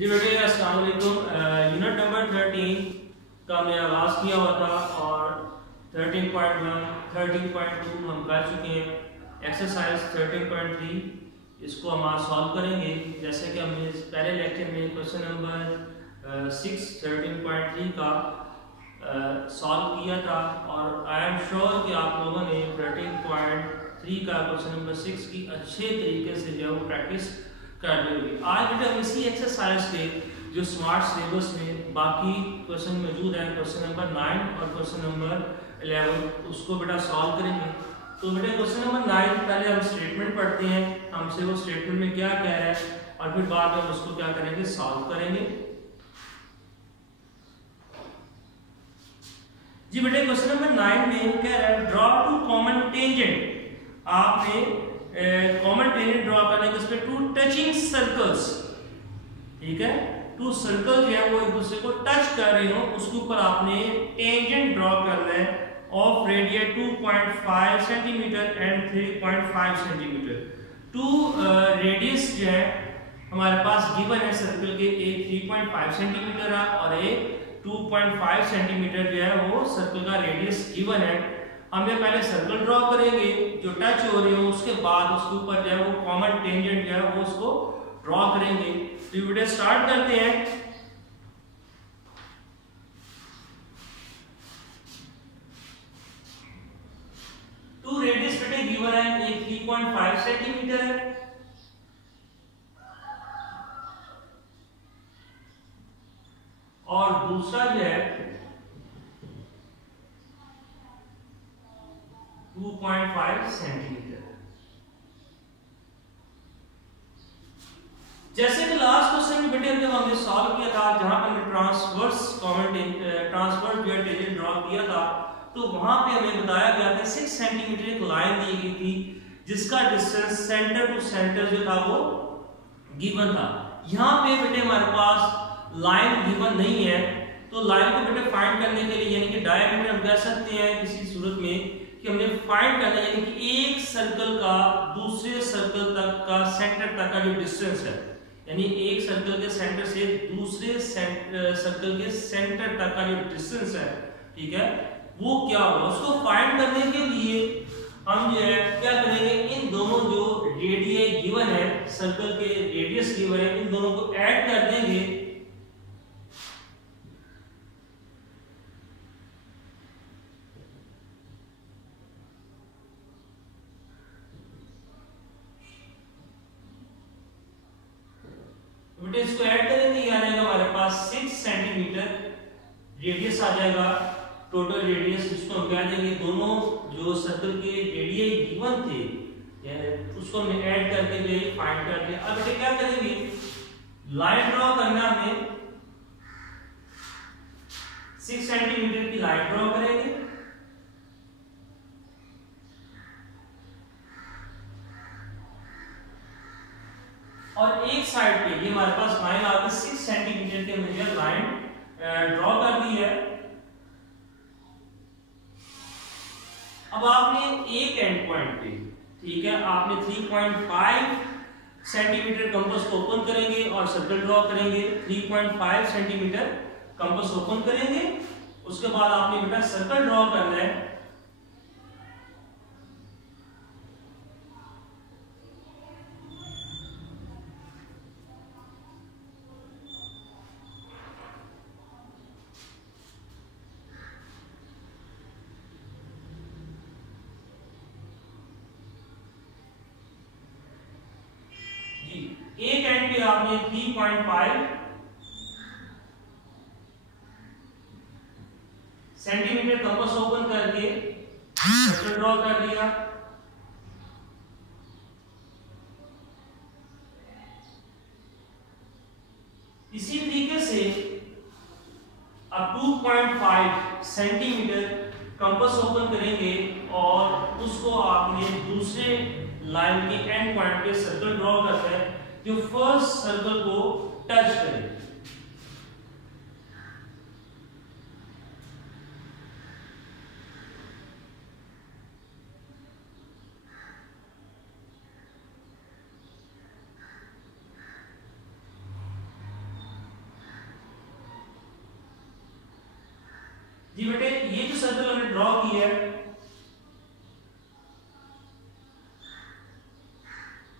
जी बेटे अस्सलाम वालेकुम। यूनिट नंबर 13 का हमने आगाज़ किया हुआ था और 13.1 13.2 हम कर चुके हैं। एक्सरसाइज 13.3 इसको हम आज सॉल्व करेंगे। जैसे कि हमने पहले लेक्चर में क्वेश्चन नंबर 6 13.3 का सॉल्व किया था और आई एम श्योर कि आप लोगों ने 13.3 का क्वेश्चन नंबर 6 की अच्छे तरीके से जो प्रैक्टिस कर ली होगी। आज बेटा हम इसी एक्सरसाइज के जो स्मार्ट सिलेबस में बाकी क्वेश्चन मौजूद है, क्वेश्चन नंबर 9 और क्वेश्चन नंबर 11, उसको बेटा सॉल्व करेंगे। तो बेटा क्वेश्चन नंबर 9 पहले हम स्टेटमेंट पढ़ते हैं, हमसे वो स्टेटमेंट में क्या कह रहा है और फिर बाद में हम उसको क्या करेंगे, सॉल्व करेंगे। जी बेटे क्वेश्चन नंबर 9 में कह रहा है ड्रॉ टू कॉमन टेंजेंट। आपने कॉमन टेंजेंट ड्रॉ करना है किसपे, टू टचिंग सर्कल्स। ठीक है, टू सर्कल जो है वो एक दूसरे को टच कर रहे हो, उसके ऊपर आपने टेंजेंट ड्रॉ करना है of radius 2.5 centimetre and 3.5 centimetre. Two radius जो है हमारे पास गिवन है सर्कल के, एक 3.5 सेंटीमीटर है और एक 2.5 सेंटीमीटर जो है वो सर्कल का रेडियस गिवन है। हम ये पहले सर्कल ड्रॉ करेंगे जो टच हो रहे हो, उसके बाद उसके ऊपर जो है वो कॉमन टेंजेंट जो है वो उसको ड्रॉ करेंगे। तो वीडियो स्टार्ट करते हैं। टू रेडियस बेटे गिवन है, एक 3.5 सेंटीमीटर है और दूसरा जो है 2.5 सेंटीमीटर। जैसे कि लास्ट क्वेश्चन में बेटे जब हमने सॉल्व किया था, जहां पर हमने ट्रांसवर्स जो है टेंजेंट ड्रॉ किया था, तो वहां पे हमें बताया गया था 6 सेंटीमीटर एक लाइन दी गई थी जिसका डिस्टेंस सेंटर टू सेंटर जो था वो गिवन था। यहां पे बेटे हमारे पास लाइन गिवन नहीं है, तो लाइन को बेटे फाइंड करने के लिए यानी कि डायमीटर हम कह सकते हैं किसी सूरत में कि हमने फाइंड करना है, यानी कि एक सर्कल का दूसरे सर्कल तक का सेंटर तक का जो डिस्टेंस है, यानी एक सर्कल के सेंटर से दूसरे सर्कल के सेंटर तक का जो डिस्टेंस है, ठीक है, वो क्या होगा। उसको फाइंड करने के लिए हम जो है क्या करेंगे, इन दोनों जो रेडियस गिवन है, सर्कल के रेडियस गिवन है, इन दोनों को ऐड कर देंगे। इसको ऐड करेंगे, ये आ जाएगा हमारे पास 6 सेंटीमीटर रेडियस आ जाएगा, टोटल रेडियस जिसको हम कह देंगे। दोनों जो सर्कल के रेडियस गिवन थे उसको हमने ऐड करके जो है फाइंड कर लिया। अब बेटे क्या करेंगे, लाइन ड्रॉ करना है, 6 सेंटीमीटर की लाइन ड्रॉ करेंगे और एक साइड पे ये हमारे पास लाइन आ गई 6 सेंटीमीटर के मुझे लाइन ड्रॉ कर दी है। अब आपने एक एंड पॉइंट पे, ठीक है, आपने 3.5 सेंटीमीटर कंपास को ओपन करेंगे और सर्कल ड्रॉ करेंगे। 3.5 सेंटीमीटर कंपास ओपन करेंगे, उसके बाद आपने बेटा सर्कल ड्रॉ करना है। एक एंड पे आपने 3.5 सेंटीमीटर कंपास ओपन करके सर्कल ड्रॉ कर लिया। इसी तरीके से अब 2.5 सेंटीमीटर कंपास ओपन करेंगे और उसको आपने दूसरे लाइन के एंड पॉइंट पे सर्कल ड्रॉ करना है जो फर्स्ट सर्कल को टच करे। जी बेटे ये जो सर्कल हमने ड्रॉ किया है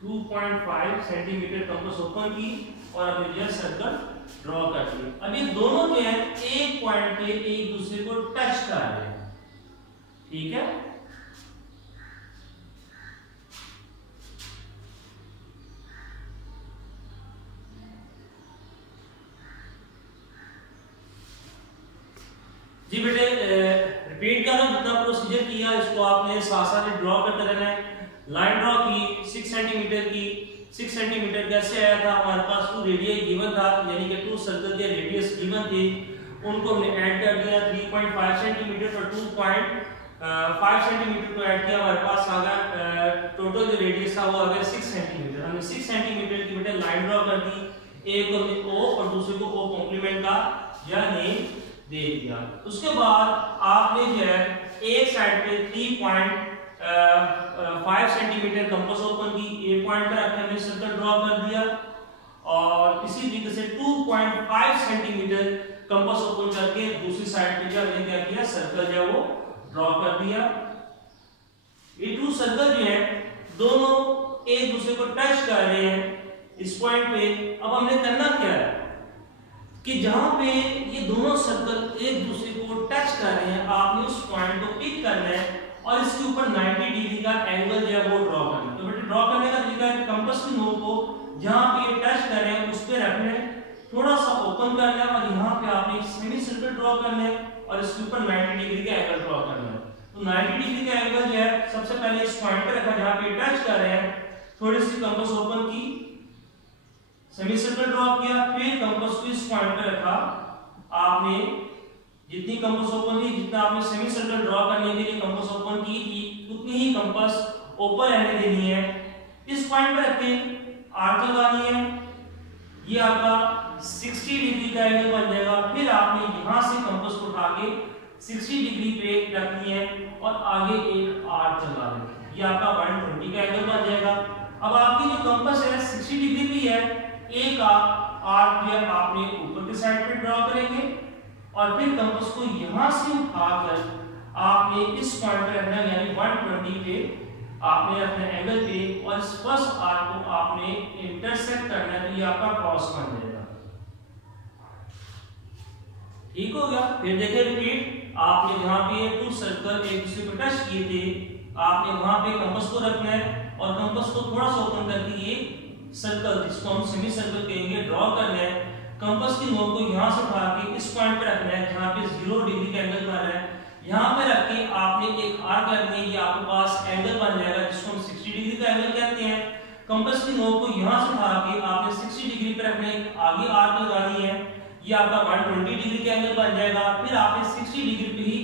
2.5 सेंटीमीटर कंपास ओपन की और हमने यह सर्कल ड्रॉ कर दिया। अब ये दोनों जो है एक पॉइंट पे एक दूसरे को टच कर रहे हैं, ठीक है। जी बेटे रिपीट करो, जितना प्रोसीजर किया इसको आपने साथ साथ ड्रॉ करते रहना है। लाइन ड्रॉ की 6 सेंटीमीटर की, 6 सेंटीमीटर कैसे आया था, हमारे पास 2 रेडियस गिवन था, यानी कि 2 सर्कल के रेडियस गिवन थे, उनको हमने ऐड कर दिया 3.5 सेंटीमीटर और 2.5 सेंटीमीटर को ऐड किया, हमारे पास आ गया टोटल जो रेडियस था वो आ गया 6 सेंटीमीटर। हमने 6 सेंटीमीटर की बेटे लाइन ड्रॉ कर दी, एक को हमने ओ और दूसरे को ओ कॉम्प्लीमेंट का यह नेम दे दिया। उसके बाद आपने जो है एक साइड पे 3.5 सेंटीमीटर कंपास ओपन की, एक पॉइंट पे रख के हमने सर्कल ड्रॉ कर दिया और इसी तरीके से 2.5 सेंटीमीटर कंपास ओपन करके दूसरी साइड पे जो हमने क्या किया सर्कल जो है वो ड्रॉ कर दिया। ये 2 सर्कल जो है दोनों एक दूसरे को टच कर रहे हैं इस पॉइंट पे। अब हमने करना क्या है कि जहां पे ये दोनों सर्कल एक दूसरे को टच कर रहे हैं, आपने उस पॉइंट को पिक करना है और इसके ऊपर 90 डिग्री का एंगल जो है वो ड्रॉ करना है। तो बेटे ड्रॉ करने का तरीका है कि कंपास की नोक को जहां पे ये टच कर रहे हैं उस पे रखना है, थोड़ा सा ओपन करना है और यहां पे आपने एक सेमी सर्कल ड्रॉ करना है और इसके ऊपर 90 डिग्री का एंगल ड्रॉ करना है। तो 90 डिग्री का एंगल जो है सबसे पहले इस पॉइंट पे रखा जहां पे टच कर रहे हैं, थोड़ी सी कंपास ओपन की, सेमी सर्कल ड्रॉ किया, फिर कंपास को इस पॉइंट पे रखा। आपने जितनी कंपास ओपन की, जितना आपने सेमी सर्कल ड्रॉ करने के लिए कंपास ओपन की थी, उतनी ही कंपास ऊपर रहने देनी है। इस पॉइंट पे रख के आर्क लगानी है, ये आपका 60 डिग्री का एंगल बन जाएगा। फिर आपने यहां से कंपास को उठा के 60 डिग्री पे रखनी है और आगे एक आर्क लगा देना, ये आपका 120 का एंगल बन जाएगा। अब आपकी जो कंपास है 60 डिग्री की है, एक आर्क जो है आपने ऊपर की साइड पे ड्रॉ करेंगे और फिर कंपास को यहां से उठाकर आपने इस पॉइंट पे रखना है, यानी 120 पे आपने रखना एंगल पे और इस फर्स्ट आर्क को आपने इंटरसेक्ट करना है, तो ये आपका क्रॉस बन जाएगा। ठीक हो गया। फिर देखिए रिपीट, आपने जहां पे 2 सर्कल एक दूसरे को टच किए थे, आपने वहां पे कंपास को रखना है और कंपास को थोड़ा सा ओपन करके ये सर्कल, जिसको हम सेमी सर्कल कहेंगे, ड्रॉ करना है। कंपास की नोक को यहां से उठा के इस पॉइंट पे रखना है जहां पे 0 डिग्री का एंगल बन रहा है, यहां पे रख के आपने एक आर्क लगानी है, ये आपके पास एंगल बन जाएगा जिसको हम 60 डिग्री का एंगल कहते हैं। कंपास की नोक को यहां से उठा के आपने 60 डिग्री पे रखना है, आगे आर्क लगानी है, ये आपका 120 डिग्री का एंगल बन जाएगा। फिर आपने 60 डिग्री पे ही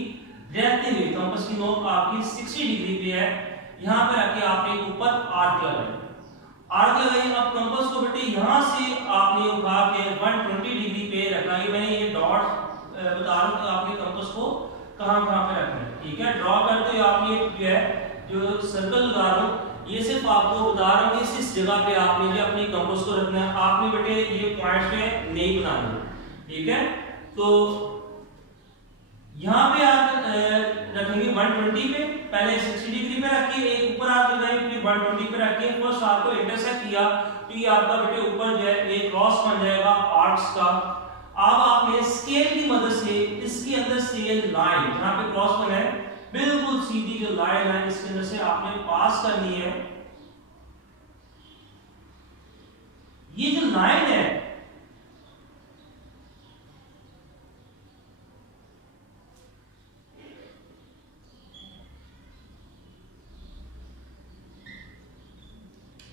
रहते हुए कंपास की नोक आपकी 60 डिग्री पे है, यहां पे रख के आपने ऊपर आर्क लगाई, आर्क लगाई। अब कंपास को बेटे यहां से आपने उठा के 120 डिग्री पे रखना है। मैंने ये डॉट बता रहा हूं कि आपने कंपास को कहां पे रखना है, ठीक है। ड्रॉ करते हुए आपने जो है जो सर्कल लगा रहा हूं, ये सिर्फ आपको बता रहा हूं कि इस जगह पे आपने जो अपनी कंपास को रखना है। आपने बेटे ये पॉइंट्स में नहीं बनाना, ठीक है। तो यहां पे आप रखेंगे 120 पे, पहले 60 डिग्री पे रखिए, एक ऊपर आर्क लगाएं, फिर 120 पे रखिए, फर्स्ट आर्क को इंटरसेक्ट किया तो ये आपका बेटे ऊपर जो है एक क्रॉस बन जाएगा आर्क्स का। अब आपने स्केल की मदद से इसके अंदर से ये लाइन जहां पे क्रॉस बना है, बिल्कुल सीधी जो लाइन है इसके अंदर से आपने पास करनी है। ये जो लाइन है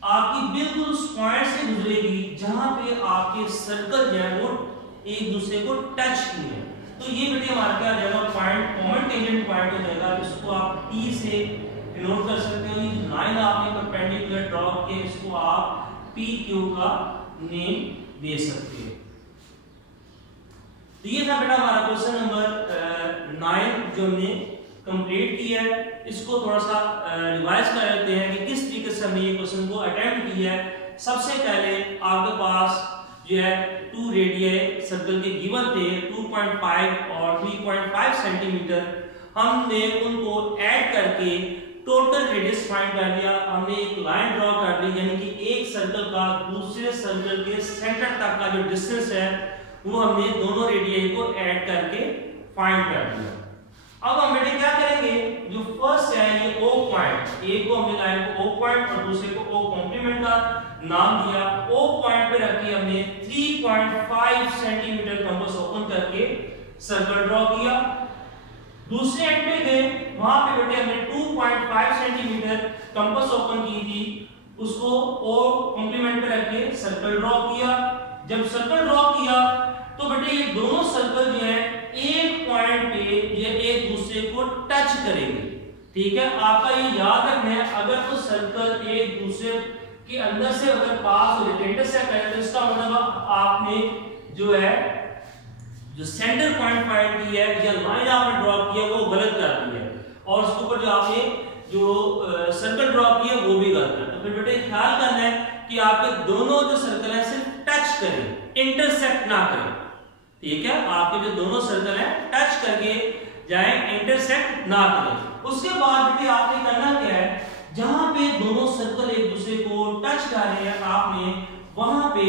आपकी बिल्कुल उस पॉइंट से गुजरेगी जहां पे आपके सर्कल जो है वो एक दूसरे को टच किए हैं। तो ये बेटे हमारा क्या आ जाएगा, पॉइंट कॉमन टेंजेंट पॉइंट हो जाएगा, इसको आप T से डिनोट कर सकते हो। ये लाइन आपने परपेंडिकुलर ड्रॉ किया, इसको आप PQ का नेम दे सकते हो। तो ये था बेटा हमारा क्वेश्चन नंबर 9 जो हमने कंप्लीट किया है। इसको थोड़ा सा रिवाइज कर लेते हैं कि किस तरीके से हमने ये क्वेश्चन को अटेम्प्ट किया है। सबसे पहले आपके पास जो है 2 रेडियस सर्कल के गिवन थे 2.5 और 3.5 सेंटीमीटर, हमने उनको ऐड करके टोटल रेडियस फाइंड कर लिया। हमने एक लाइन ड्रॉ कर ली, यानी कि एक सर्कल का दूसरे सर्कल के सेंटर तक का जो डिस्टेंस है वो हमने दोनों रेडियस को ऐड करके फाइंड कर दिया। अब हम बेटे क्या करेंगे, जो फर्स्ट है ये O पॉइंट, एक को हमने लाइन को O पॉइंट और दूसरे को O कॉम्प्लीमेंट का नाम दिया। O पॉइंट पे रखी हमने 3.5 सेंटीमीटर कंपास ओपन करके सर्कल ड्रॉ किया। दूसरे एंड पे गए, वहां पे बेटे हमने 2.5 सेंटीमीटर कंपास ओपन की थी, उसको O कॉम्प्लीमेंट पे रख के सर्कल ड्रॉ किया। जब सर्कल ड्रॉ किया तो बेटे ये दोनों सर्कल जो है एक पॉइंट पे ये एक दूसरे को टच करेंगे। ठीक है, आपका ये याद रखना है, अगर तो सर्कल एक दूसरे के अंदर से अगर पास हो जाए इंटरसेक्ट करे तो इसका मतलब आपने जो है जो सेंटर पॉइंट फाइंड की है या लाइन आपने ड्रॉ की है वो गलत कर दी है, और उसके ऊपर जो आपने जो सर्कल ड्रॉ की है वो भी गलत है। तो फिर बेटे ख्याल करना है कि आपके दोनों जो सर्कल है सिर्फ टच करें, इंटरसेक्ट ना करें। ठीक है, आपके जो दोनों सर्कल है टच करके जाए, इंटरसेक्ट ना करें। उसके बाद बेटे आपने करना क्या है, जहां पे दोनों सर्कल एक दूसरे को टच कर रहे हैं आपने वहां पे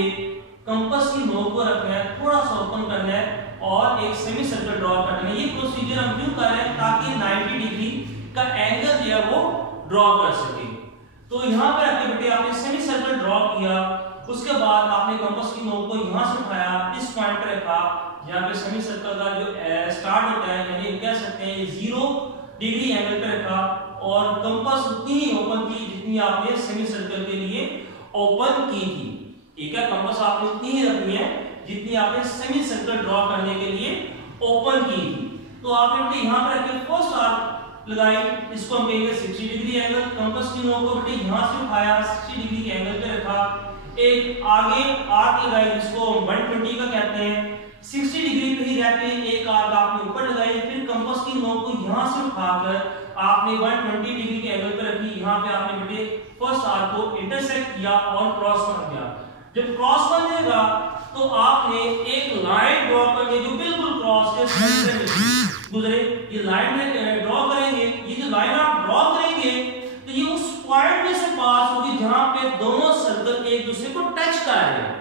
कंपास की नोक को रखना है, थोड़ा सा ओपन करना है और एक सेमी सर्कल ड्रॉ करना है। ये प्रोसीजर हम क्यों कर रहे हैं, ताकि 90 डिग्री का एंगल जो है वो ड्रॉ कर सके। तो यहाँ पे आके बेटे आपने सेमी सर्कल ड्रॉ किया, उसके बाद आपने कंपास की नोक को यहाँ से उठाया, इस पॉइंट पे रखा जहाँ पे सेमी सर्कल का जो स्टार्ट होता है, यानी कह सकते हैं 0 डिग्री एंगल पे रखा, और कंपास उतनी ही ओपन की जितनी आपने सेमी सर्कल के लिए ओपन की थी। ठीक है, कंपास आपने उतनी ही रखनी है जितनी आपने सेमी सर्कल ड्रॉ करने के लिए ओपन की थी। तो आपने यहाँ पर रखे फर्स्ट आर्क लगाई, इसको हम कहेंगे 60 डिग्री एंगल। कंपास की नोक को बेटे यहाँ से उठाया, 60 डिग्री के एंगल पे रखा, एक आगे आर्क लगाई जिसको 120 का कहते हैं, 60 डिग्री पे ही रहते हैं, एक आर्क आपने ऊपर लगाई, फिर कंपास की नोक को यहाँ से उठाकर आपने 120 डिग्री के एंगल पे रखी। यहाँ पे आपने बेटे फर्स्ट आर्क को इंटरसेक्ट किया और क्रॉस बन गया। जब क्रॉस बन जाएगा तो आपने एक लाइन ड्रॉ करनी जो बिल्कुल क्रॉस के सेंटर में गुजरे। ये लाइन में ड्रॉ करेंगे, ये जो लाइन आप ड्रॉ करेंगे तो ये उस पॉइंट में से पास होगी जहां पे दोनों सर्कल एक दूसरे को टच कर रहे हैं।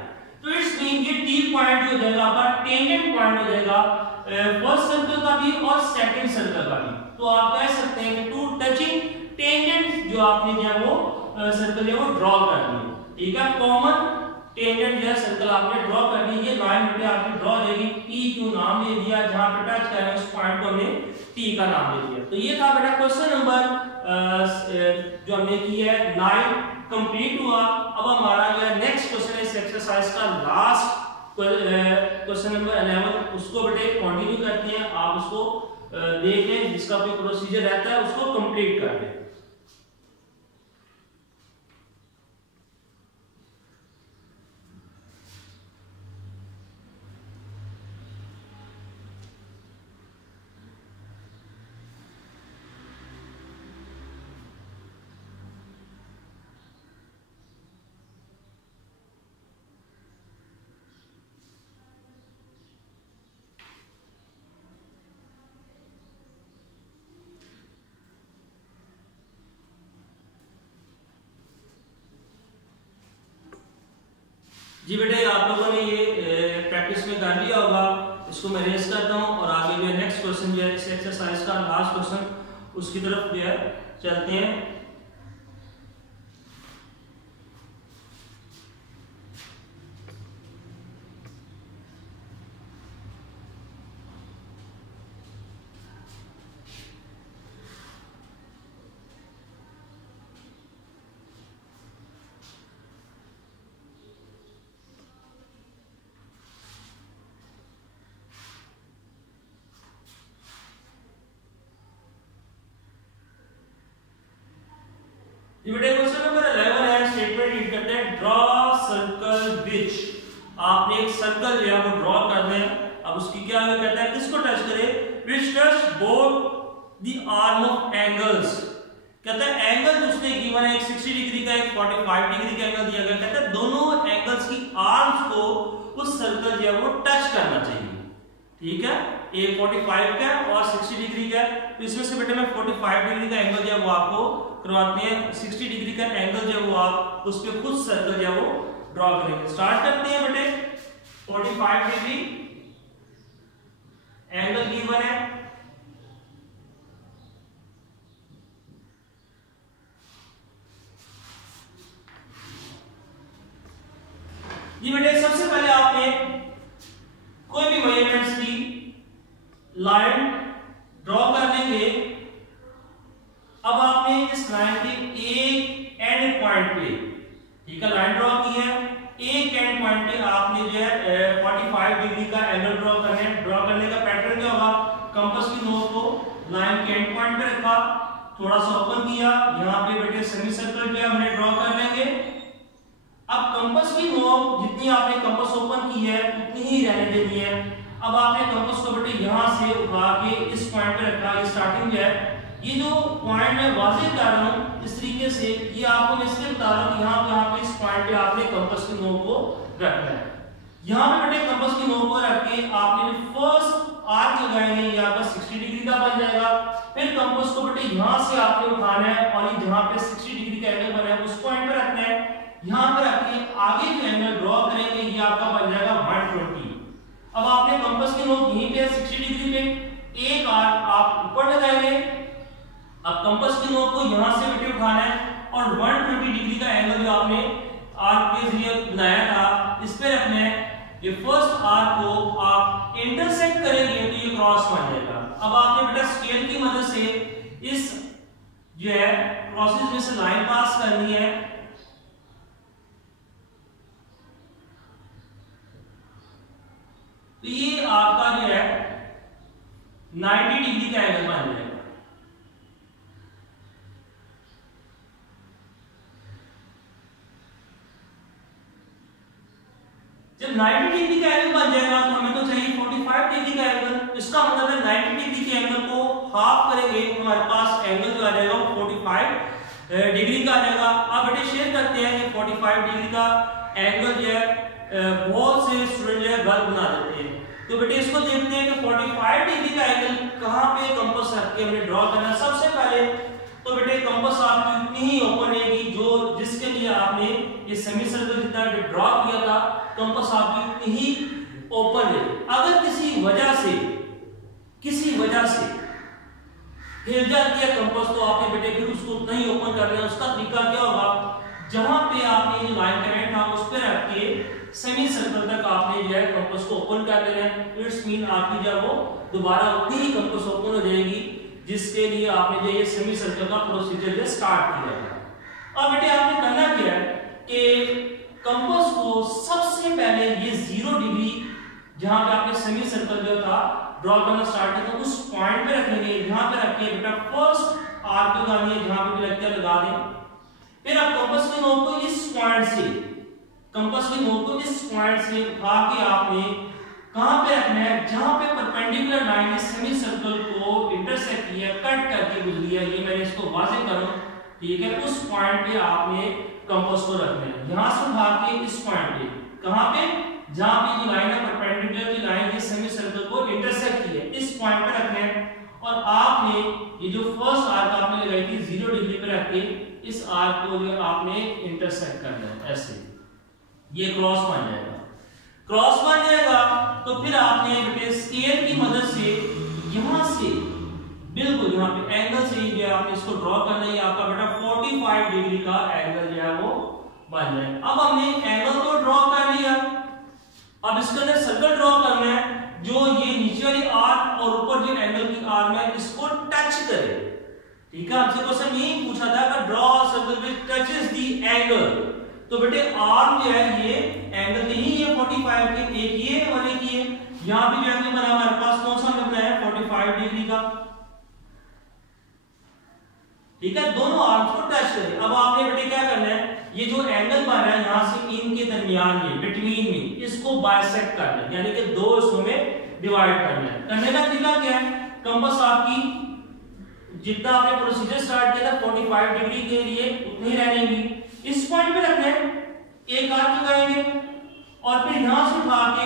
तो इट्स मीन ये टी पॉइंट हो जाएगा आपका टेंजेंट पॉइंट हो जाएगा फर्स्ट सर्कल का भी और सेकंड सर्कल का भी। तो आप कह सकते हैं कि टू टचिंग टेंजेंट जो आपने जो है वो सर्कल है वो ड्रॉ कर दी। ठीक है, कॉमन टेंजेंट जो है सर्कल आपने ड्रॉ कर दी। ये लाइन बेटे आपकी ड्रॉ हो जाएगी, टी क्यू नाम दे दिया, जहां पे टच कर रहे हैं उस पॉइंट को हमने टी का नाम दे दिया। तो ये था बेटा क्वेश्चन नंबर जो हमने की है 9 कंप्लीट हुआ। अब हमारा जो है नेक्स्ट क्वेश्चन है इस एक्सरसाइज का लास्ट क्वेश्चन नंबर 11, उसको बेटे कंटिन्यू करते हैं। आप उसको देख लें, जिसका भी प्रोसीजर रहता है उसको कंप्लीट कर लें। जी बेटे, आप लोगों ने ये प्रैक्टिस में कर लिया होगा, इसको मैं रेस करता हूँ और आगे जो है नेक्स्ट क्वेश्चन जो है इस एक्सरसाइज का लास्ट क्वेश्चन उसकी तरफ जो है चलते हैं। क्वेश्चन नंबर 11 है, स्टेटमेंट रीड करते हैं, ड्रॉ सर्कल विच। आपने एक सर्कल जो है वो ड्रॉ करना है। अब उसकी क्या कहता है, किसको टच करे, विच touch both the arm of angles. कहता है एंगल उसने गिवन है, एक 60 डिग्री का एक 45 डिग्री का एंगल दिया गया। कहता है दोनों एंगल्स की आर्म्स को उस सर्कल जो है वो टच करना चाहिए। ठीक है, एक 45 का और 60 डिग्री का, तो इसमें से बेटे मैं 45 डिग्री का एंगल जो है वो आपको करवाते हैं। 60 डिग्री का एंगल जो है वो आप उस पे खुद सर्कल जो है वो ड्रॉ करेंगे। स्टार्ट करते हैं बेटे। 45 डिग्री एंगल गिवन है, ये बेटे सबसे पहले आपने कोई भी मेजरमेंट्स की लाइन ड्रॉ कर लेंगे। अब आपने इस लाइन के एक एंड पॉइंट पे, ठीक है, लाइन ड्रॉ की है, एक एंड पॉइंट पे आपने जो है 45 डिग्री का एंगल ड्रॉ करना है। ड्रॉ करने का पैटर्न क्या होगा, कंपास की नोक को लाइन के एंड पॉइंट पे रखा, थोड़ा सा ओपन किया, यहाँ पे बेटे सेमी सर्कल जो है हमने ड्रॉ कर लेंगे। अब कंपास की नोक जितनी आपने कंपास ओपन की है उतनी ही रहने देनी है। अब आपने कंपास को बेटे यहाँ से उठा के इस पॉइंट पे रखा, ये स्टार्टिंग जो है, ये जो पॉइंट मैं वाज़ेह कर रहा हूँ इस तरीके से, ये आपको मैं इसलिए बता रहा हूँ कि यहाँ पे इस पॉइंट पे आपने कंपास की नोक को रखना है। यहाँ पे बेटे कंपास की नोक को रख के आपने फर्स्ट आर्क लगाएंगे, ये आपका 60 डिग्री का बन जाएगा। फिर कंपास को बेटे यहाँ से आपने उठाना है और ये जहाँ पे 60 डिग्री का एंगल बना है उस पॉइंट पे रखना है। यहाँ पे रख के आगे जो एंगल ड्रॉ करेंगे ये आपका बन जाएगा 120। अब आपने कंपास की नोक यहीं पे 60 डिग्री पे, एक आर्क आप ऊपर लगाएंगे। अब कंपास की नोक को यहां से बेटे उठाना है और 120 डिग्री का एंगल जो आपने आर्क के जरिए बनाया था इस पे रखना है। ये फर्स्ट आर्क को आप इंटरसेक्ट करेंगे तो ये क्रॉस बन जाएगा। अब आपने बेटा स्केल की मदद से इस जो है क्रॉसेस में से लाइन पास करनी है। तो ये आपका जो है 90 डिग्री का एंगल बन जाएगा। जब 90 डिग्री का एंगल बन जाएगा तो हमें तो चाहिए 45 डिग्री का एंगल। इसका मतलब है 90 डिग्री के एंगल को हाफ करेंगे तो हमारे पास एंगल जो आ जाएगा वो 45 डिग्री का आ जाएगा। अब बेटे शेयर करते हैं कि 45 डिग्री का एंगल जो है बहुत से स्टूडेंट जो है गलत बना देते हैं। तो बेटे इसको देखते हैं कि 45 डिग्री का एंगल कहाँ पे कंपास रख के हमने ड्रॉ करना है। सबसे पहले तो बेटे कंपास आपकी उतनी ही ओपन रहेगी जो जिसके लिए आपने ये सेमी सर्कल जितना ड्रॉ किया था, कंपास आपकी उतनी ही ओपन रहेगी। अगर किसी वजह से हिल जाती है कंपास तो आपने बेटे फिर उसको उतना ही ओपन करना है। उसका तरीका क्या होगा, जहां पे आपने ये लाइन कनेक्ट था उस पे रख के सेमी सर्कल तक आपने जो है कंपास को ओपन कर देना है। इट्स मीन आपकी जो वो दोबारा उतनी ही कंपास ओपन हो जाएगी जिसके लिए आपने जो ये सेमी सर्कल का प्रोसीजर जो स्टार्ट किया है। अब बेटे आपने करना क्या है कि कंपास को सबसे पहले ये 0 डिग्री जहां पे आपने सेमी सर्कल जो था ड्रॉ करना स्टार्ट किया तो उस पॉइंट पे रखेंगे। यहां पे रख के बेटा फर्स्ट आर्क लगानी है, जहां पे भी लगता है लगा दें। फिर आप कंपास की नोक को इस पॉइंट से उठा के आपने कहां पे रखना है, जहां पे परपेंडिकुलर लाइन सेमी सर्कल को इंटरसेक्ट किया, कट करके गुजरी है। ये मैंने इसको वाज़ेह करूं, ठीक है। उस पॉइंट पे आपने कंपास को रखना है, यहां से उठा के इस पॉइंट पे, कहां पे, जहां पे जो लाइन है परपेंडिकुलर की लाइन ये सेमी सर्कल को इंटरसेक्ट की है, इस पॉइंट पे रखना है। और आपने ये जो फर्स्ट आर्क आपने लगाई थी 0 डिग्री पे रख के इस आर्क को जो आपने इंटरसेक्ट करना है, ऐसे ये क्रॉस बन जाएगा। तो फिर आपने बेटे स्केल की मदद से यहां से बिल्कुल यहां पे एंगल से जो है आपने इसको ड्रॉ करना है। आपका बेटा 45 डिग्री का एंगल जो है वो बन जाएगा। अब हमने एंगल तो ड्रॉ कर लिया, अब इसके अंदर सर्कल ड्रॉ करना है जो ये नीचे वाली आर्क और ऊपर जो एंगल की आर्क है इसको टच करे। ठीक है, आपसे क्वेश्चन यही पूछा था कि draw circle which touches the angle. तो बेटे आर्म जो है ये एंगल के ही ये 45 के, एक ये और एक ये, यहां पे जो एंगल बना हमारे पास कौन सा बना है 45 डिग्री का। ठीक है, दोनों आर्म्स को टच करें। अब आपने बेटे क्या करना है, ये जो एंगल बन रहा है यहां से इनके दरमियान में, बिटवीन में, इसको बाइसेक्ट करना है, यानी कि दो हिस्सों में डिवाइड करना है। करने का तरीका क्या है, कंपास आपकी जितना आपने प्रोसीजर स्टार्ट किया था 45 डिग्री के लिए उतनी ही रहनेगी। इस पॉइंट पे रखना है, एक आर्क लगाएंगे और फिर यहां से उठा के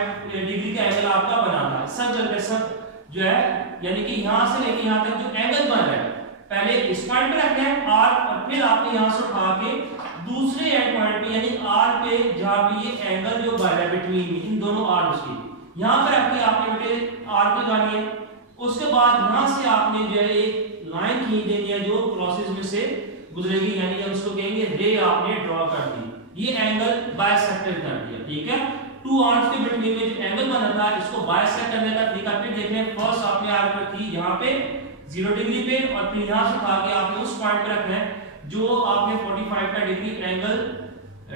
45 डिग्री का एंगल आपका बनाना है। सर्कल पे सब जो है यानी कि यहां से लेके यहां तक जो एंगल बन रहा है पहले इस पॉइंट पे रखना है आर, और फिर आपने यहां से उठा के दूसरे एंड पॉइंट पे यानी आर पे जहां पे ये एंगल जो बन रहा है बिटवीन इन दोनों आर्म्स की यहां पे रख के आपने बेटे आर पे लगानी है। उसके बाद यहां से आपने जो है एक लाइन खींच देनी है जो क्रॉसेस में से गुजरेगी, यानी हम उसको कहेंगे रे आपने ड्रॉ कर दी, ये एंगल बाइसेक्टर कर दिया। ठीक है, टू आर्म्स के बिटवीन में जो एंगल बना था इसको बाइसेक्ट करने का तरीका फिर देखने। फर्स्ट आपने आर्म रखी यहां पे 0 डिग्री पे, और फिर यहां से उठा के आपने उस पॉइंट पे रखना है जो आपने 45 का डिग्री एंगल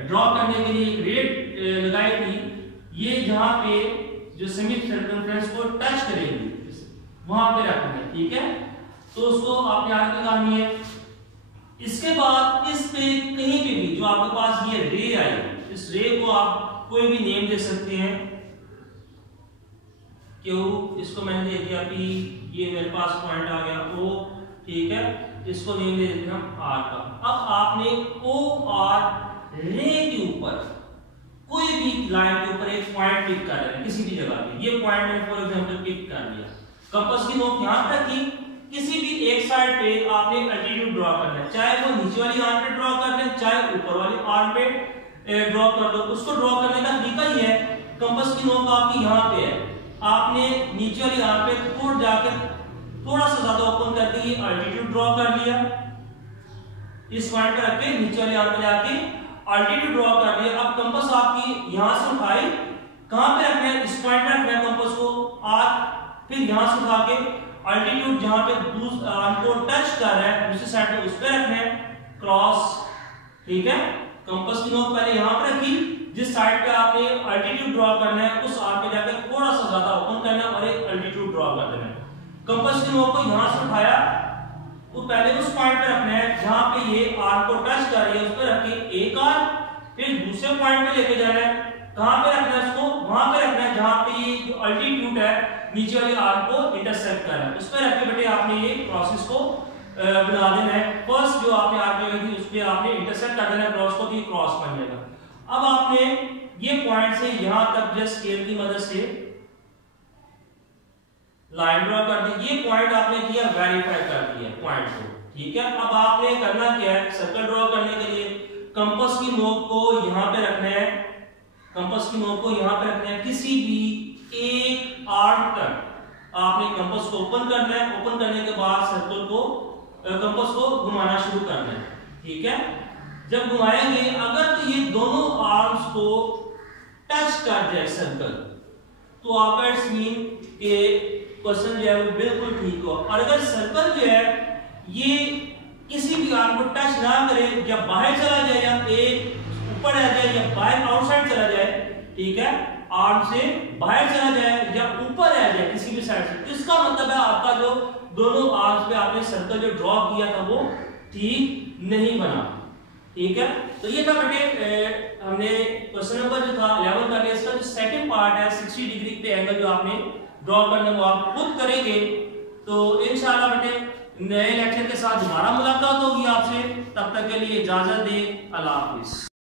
ड्रॉ करने के लिए एक रेड लगाई थी, ये जहां पे जो सेमी सर्कमफ्रेंस को टच करेगी वहां पे रखना है। ठीक है, तो उसको आपने आगे लगानी है। इसके बाद इस पे कहीं पे भी जो आपके पास ये रे आई, इस रे को आप कोई भी नेम दे सकते हैं। क्यों, इसको मैंने दे दिया कि ये मेरे पास पॉइंट आ गया ओ, ठीक है, इसको नेम दे देते हैं हम आर का। अब आपने ओ आर रे के ऊपर कोई भी लाइन के ऊपर एक पॉइंट पिक कर रहे हैं किसी भी जगह पे। ये पॉइंट मैंने फॉर एग्जांपल पिक कर लिया, कंपास की नोक यहां तक की, किसी भी एक साइड पे आपने एल्टीट्यूड ड्रॉ करना है, चाहे वो नीचे वाली आर्म पे ड्रॉ कर ले चाहे ऊपर वाली आर्म पे ड्रॉ कर लो। उसको ड्रॉ करने का तरीका ही है, कंपास की नोक आपकी यहां पे है, आपने नीचे वाली आर्म पे थोड़ा जाकर थोड़ा सा ज्यादा ओपन करके ये एल्टीट्यूड ड्रॉ कर लिया, इस पॉइंट पे रख के नीचे वाली आर्म पे जाके एल्टीट्यूड ड्रॉ कर लिया। अब कंपास आपकी यहां से उठाई, कहां पे रखना है, इस पॉइंट पे रखना है कंपास को आर, फिर यहां से उठा के एल्टीट्यूड जहां पे दूसरे आर्म को टच कर रहा है दूसरी साइड पे उस पे रखना है क्रॉस। ठीक है, कंपास की नोक पहले यहां पे रखी, जिस साइड पे आपने एल्टीट्यूड ड्रॉ करना है उस आर्म पे जाकर थोड़ा सा ज्यादा ओपन करना है और एक एल्टीट्यूड ड्रॉ कर देना है। कंपास की नोक को यहां से उठाया, वो पहले उस पॉइंट पे रखना है जहां पे ये आर्म को टच कर रही है उस पे रख के एक आर्म, फिर दूसरे पॉइंट पे लेके जाना है, कहां पे रखना है इसको, वहां पे रखना है जहां पे ये जो एल्टीट्यूड है नीचे वाली आर्म को इंटरसेक्ट कर रहा है, उस पे रख के बेटे आपने ये प्रोसेस को बना देना है। फर्स्ट जो आपने आर्म लगी उस पे आपने इंटरसेक्ट कर देना है क्रॉस को, कि क्रॉस बन जाएगा। अब आपने ये पॉइंट से यहां तक जस्ट स्केल की मदद से लाइन ड्रॉ कर दी, ये पॉइंट आपने किया वेरीफाई कर दिया पॉइंट को। ठीक है, अब आपने करना क्या है, सर्कल ड्रॉ करने के लिए कंपास की नोक को यहां पे रखना है, कंपास की नोक को यहां पे रखना है, किसी भी एक आर्म तक आपने कंपास को ओपन करना है, ओपन करने के बाद सर्कल को कंपास को घुमाना शुरू करना है। ठीक है, जब घुमाएंगे अगर तो ये दोनों आर्म्स को टच कर जाए सर्कल, तो आपका इट्स मीन के क्वेश्चन जो है वो बिल्कुल ठीक हो। और अगर सर्कल जो है ये किसी भी आर्म को टच ना करे, या बाहर चला जाए या एक ऊपर आ जाए या बाहर आउटसाइड चला जाए, ठीक है, आर्म से बाहर चला जाए या ऊपर आ जाए किसी भी साइड से, इसका मतलब है आपका जो दोनों आर्म्स पे आपने सर्कल जो ड्रॉ किया था वो ठीक नहीं बना। ठीक है, तो ये था बेटे हमने क्वेश्चन नंबर जो था 11 का इसका जो सेकंड पार्ट है 60 डिग्री पे एंगल जो आपने ड्रॉ करना वो आप खुद करेंगे। तो इंशाल्लाह बेटे नए लेक्चर के साथ दोबारा मुलाकात होगी आपसे, तब तक के लिए इजाजत दें, अल्लाह हाफिज।